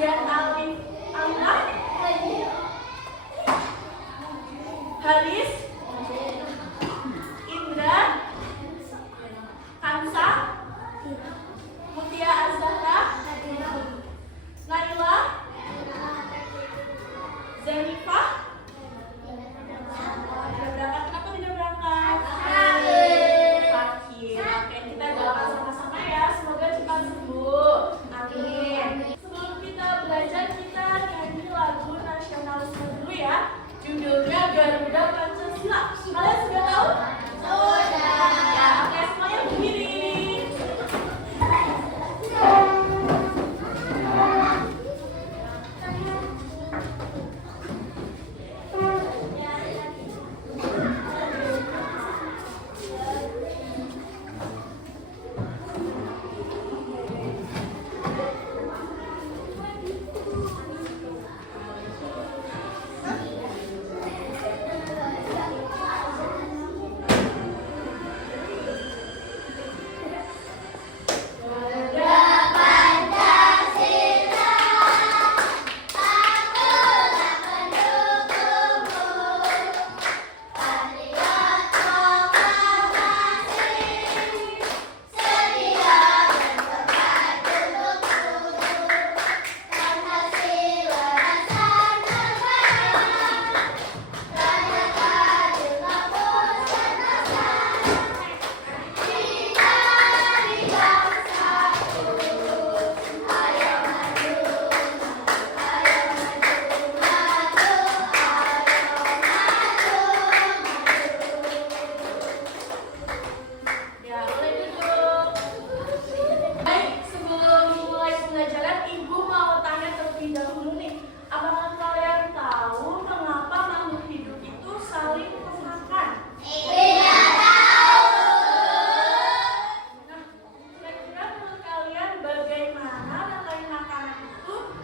Zian Alif Alina, Haris, Indra, Kansa, Mutia Azhara, Naila, Zenifah. Tidak berangkat, kenapa tidak berangkat? Sakit. Oke, kita doakan sama-sama ya, semoga cepat sembuh. Amin. Sebelum kita belajar, kita nyanyi lagu nasionalisme dulu ya. Judulnya Garuda Pancasila. Kalian sudah tahu? Sudah. Ya, oke, semuanya berdiri.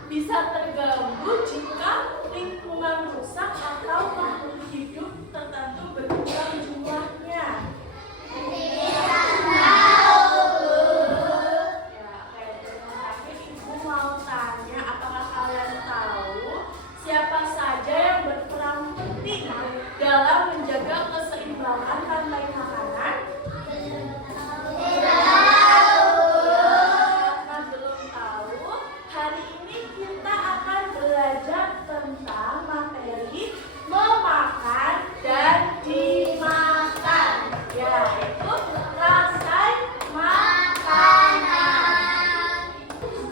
Bisa terganggu jika lingkungan rusak atau makhluk hidup tertentu berkurang jumlahnya. Ya, kayak tadi Ibu mau tanya, apakah kalian tahu siapa saja yang berperan penting dalam menjaga keseimbangan rantai makanan? Tentang materi memakan dan dimakan, yaitu rantai makanan.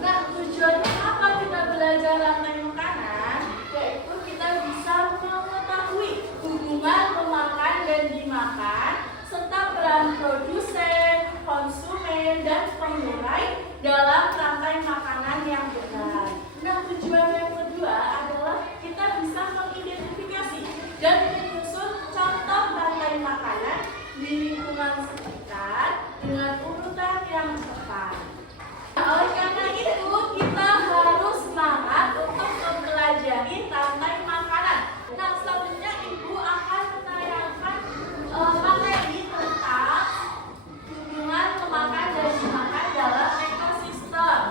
Nah, tujuannya apa kita belajar rantai makanan? Yaitu kita bisa mengetahui hubungan memakan dan dimakan serta peran produsen, konsumen, dan pengurai dalam rantai makanan yang benar. Nah, tujuan yang kedua adalah kita bisa mengidentifikasi dan menyusun contoh rantai makanan di lingkungan sekitar dengan urutan yang tepat. Oleh karena itu, kita harus semangat untuk mempelajari rantai makanan. Nah, selanjutnya Ibu akan menayangkan materi tentang hubungan memakan dan dimakan dalam ekosistem.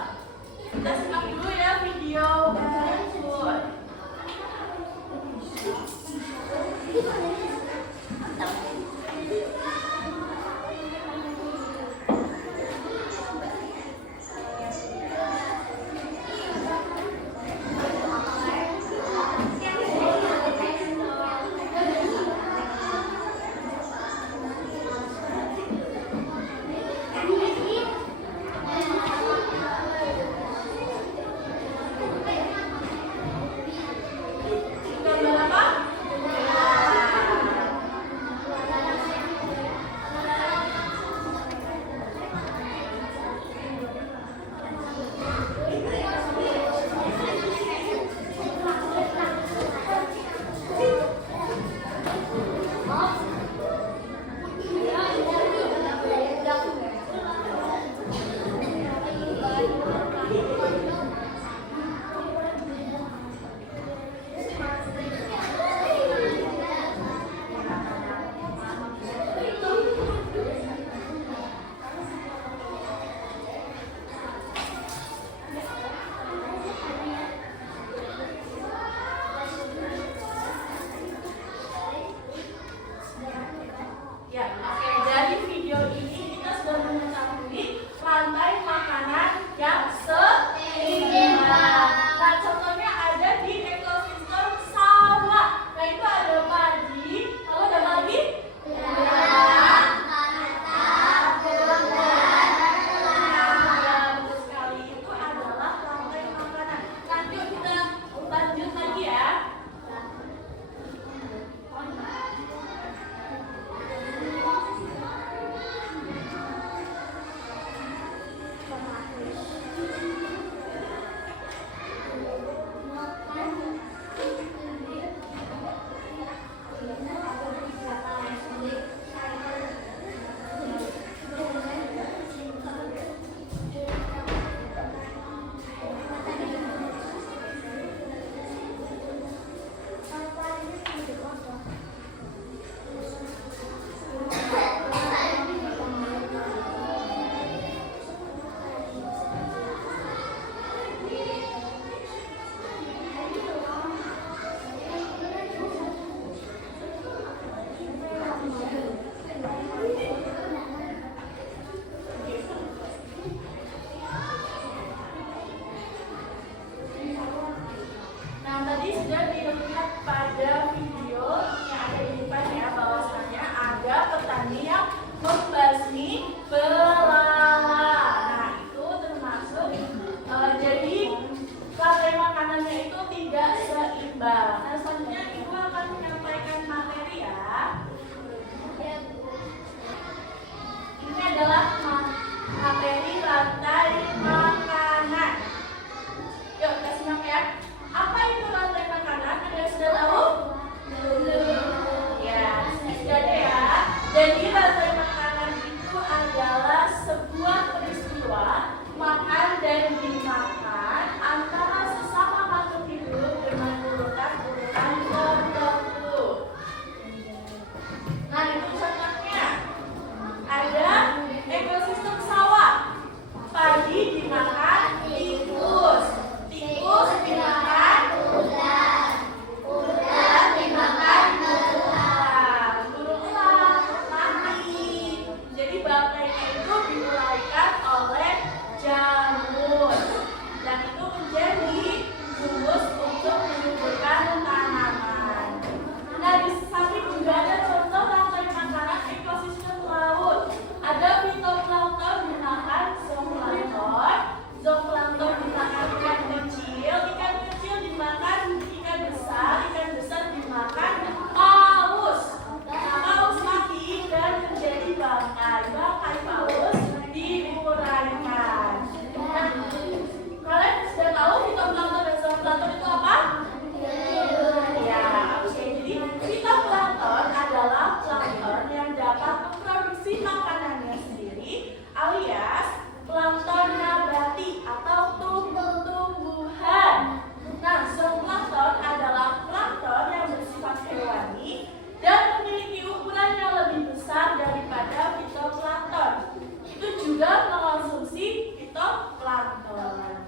tadi sudah dilihat pada video yang ada di depan ya, bahwasanya ada petani yang membasmi belalang. Nah, itu termasuk jadi rantai makanannya itu tidak seimbang. Nah, selanjutnya Ibu akan menyampaikan materi ya. Ini adalah materi rantai makanan. Yuk, kita simak ya. Apa itu rantai makanan? Ada yang sudah tahu? Ya, sudah ada ya. Jadi rantai makanan itu adalah sebuah peristiwa makan dan dimakan antara sesama makhluk hidup dengan urutan-urutan tertentu. Nah, itu contohnya. Ada ekosistem sawah. Padi dimakan tikus. Tikus dimakan ular. Ular dimakan beruang. Beruang mati. Jadi bangkainya itu diuraikan oleh jamur. Dan itu menjadi humus untuk menyuburkan tanaman. Nah, di samping juga ada contoh rantai makanan ekosistem laut. Ada fitoplankton dimakan zooplankton, zooplankton dimakan ikan kecil dimakan ikan besar dimakan paus. Nah, paus mati dan menjadi bangkai paus diuraikan. Nah, kalian sudah tahu fitoplankton dan zooplankton itu apa? Ya, oke. Jadi fitoplankton adalah plankton yang dapat memproduksi makanannya sendiri, alias plankton nabati atau tumbuh-tumbuhan. Nah, zooplankton adalah plankton yang bersifat hewani dan memiliki ukuran yang lebih besar daripada fitoplankton. Itu juga mengonsumsi fitoplankton.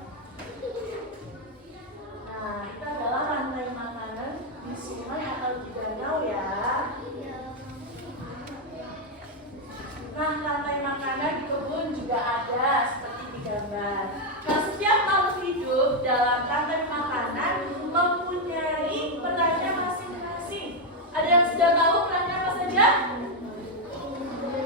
Nah, itu adalah rantai makanan di sungai atau di danau ya. Nah, rantai makanan di kebun juga ada seperti di gambar. Nah, setiap makhluk hidup dalam rantai makanan mempunyai perannya masing-masing. Ada yang sudah tahu perannya apa saja?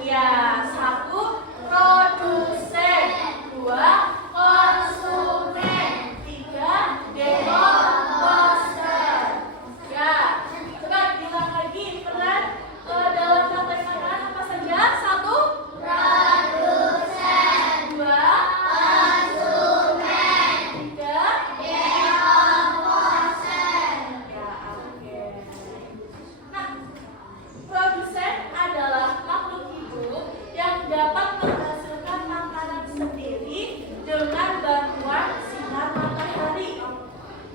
Ya, 1. Produsen, 2. Konsumen, 3. Demonster. Ya, coba bilang lagi peran dalam rantai makanan apa saja? 1. Produsen, 2. Konsumen, 3. Demonster. Ya, oke. Nah, produsen adalah makhluk hidup yang dapat menghasilkan makanan sendiri dengan bantuan sinar matahari.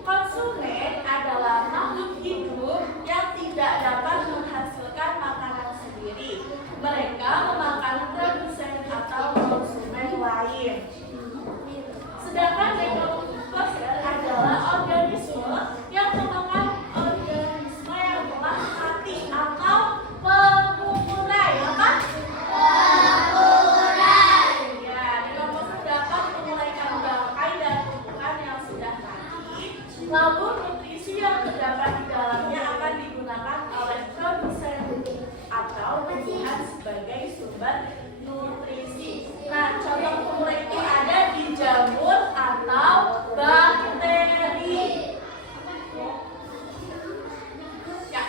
Konsumen adalah makhluk hidup yang tidak dapat menghasilkan makanan sendiri. Mereka memakan produsen atau konsumen lain. Sedangkan dekomposer adalah organisme yang memakan organisme yang telah mati atau pengukuran. Apa? Pengukuran. Ya, dekomposer dapat menguraikan bangkai dan tumbuhan yang sudah mati. Lalu nutrisi yang terdapat di dalamnya akan digunakan oleh produsen atau tumbuhan sebagai sumber nutrisi. Nah, contoh pemula itu ada di jamur atau bakteri. Ya,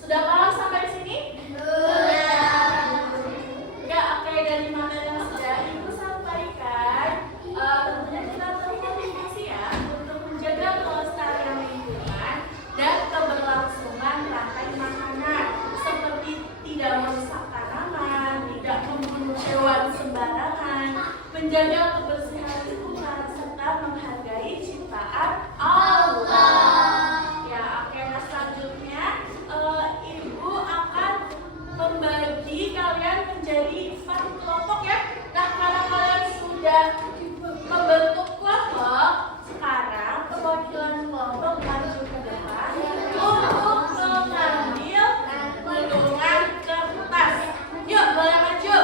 sudah paham sampai sini? Ya, oke. Dari materi yang sudah Ibu sampaikan, tentunya kita perlu kontribusi ya untuk menjaga kelestarian lingkungan dan keberlangsungan rantai makanan, seperti tidak merusak tanaman, tidak membunuh hewan sembarangan, menjaga kebersihan lingkungan, serta menghargai ciptaan Allah. Ya, oke. Nah, selanjutnya Ibu akan membagi kalian menjadi 4 kelompok ya. Nah, karena kalian sudah membentuk kelompok, sekarang perwakilan kelompok maju ke depan untuk mengambil gunungan kertas. Yuk, boleh maju.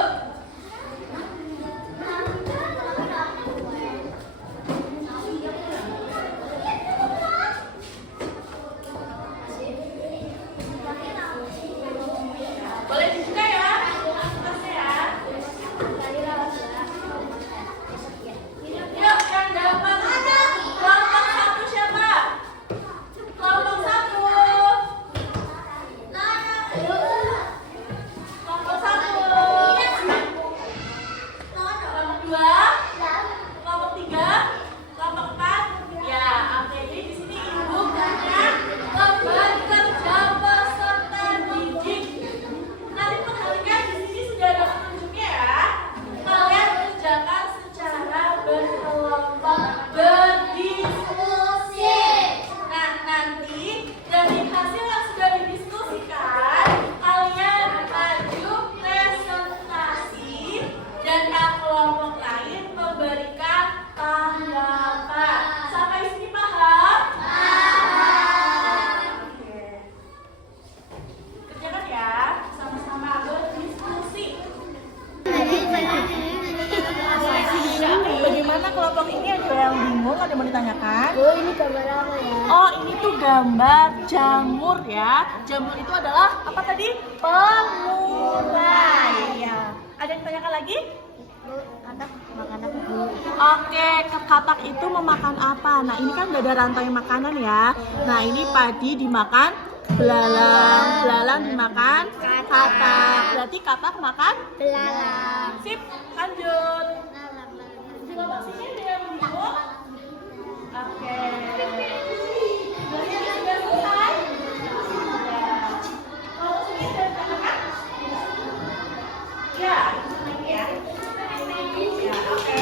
ini gambar apa ya? Oh, ini tuh gambar jamur ya. Jamur itu adalah apa tadi? Pengurai. Ya. Ada yang tanyakan lagi? Katak makan apa, Bu? Oke, katak itu memakan apa? Nah, ini kan udah ada rantai makanan ya. Nah, ini padi dimakan belalang, belalang dimakan katak. Berarti katak makan Belalang. sip. Lanjut. Coba sini dia menjawab. Oke. Berarti sudah selesai. Kalau sini sudah katakan? Ya, lagi ya. Ya, oke.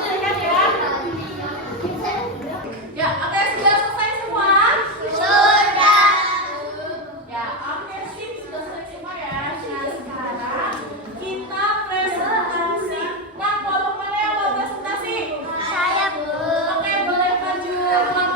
Silakan ya. Ya, oke, sudah selesai semua? Sudah. Ya, oke, sip, sudah selesai semua ya. Nah, sekarang kita presentasi. Nah, kelompok mana yang mau presentasi? Saya, Bu. Oke, boleh maju.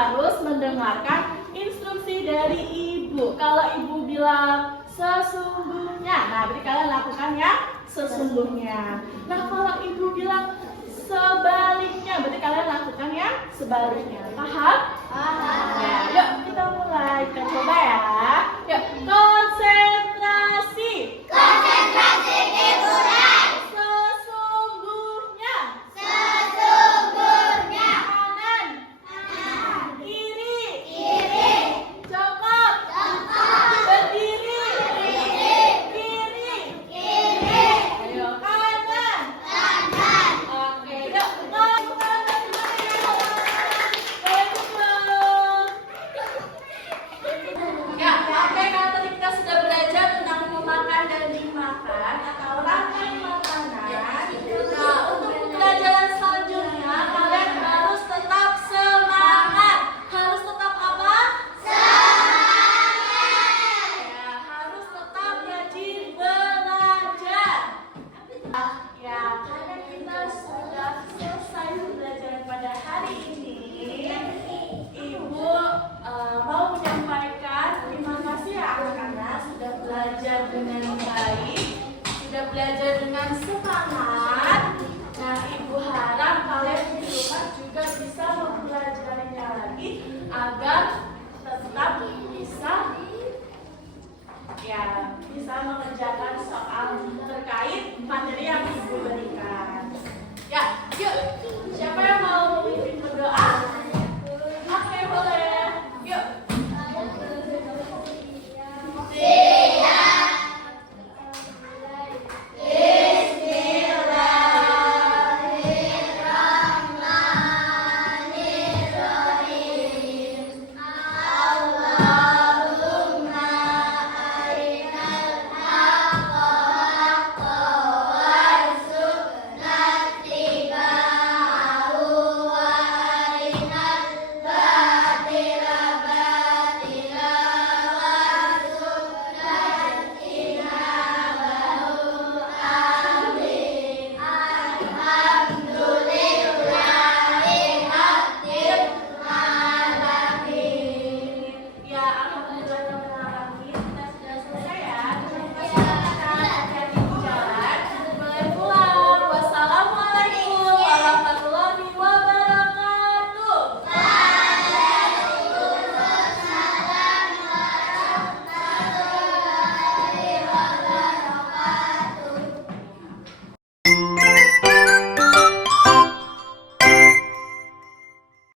harus mendengarkan instruksi dari ibu. Kalau ibu bilang sesungguhnya, nah berarti kalian lakukan yang sesungguhnya. Nah kalau ibu bilang sebaliknya, berarti kalian lakukan yang sebaliknya. Paham?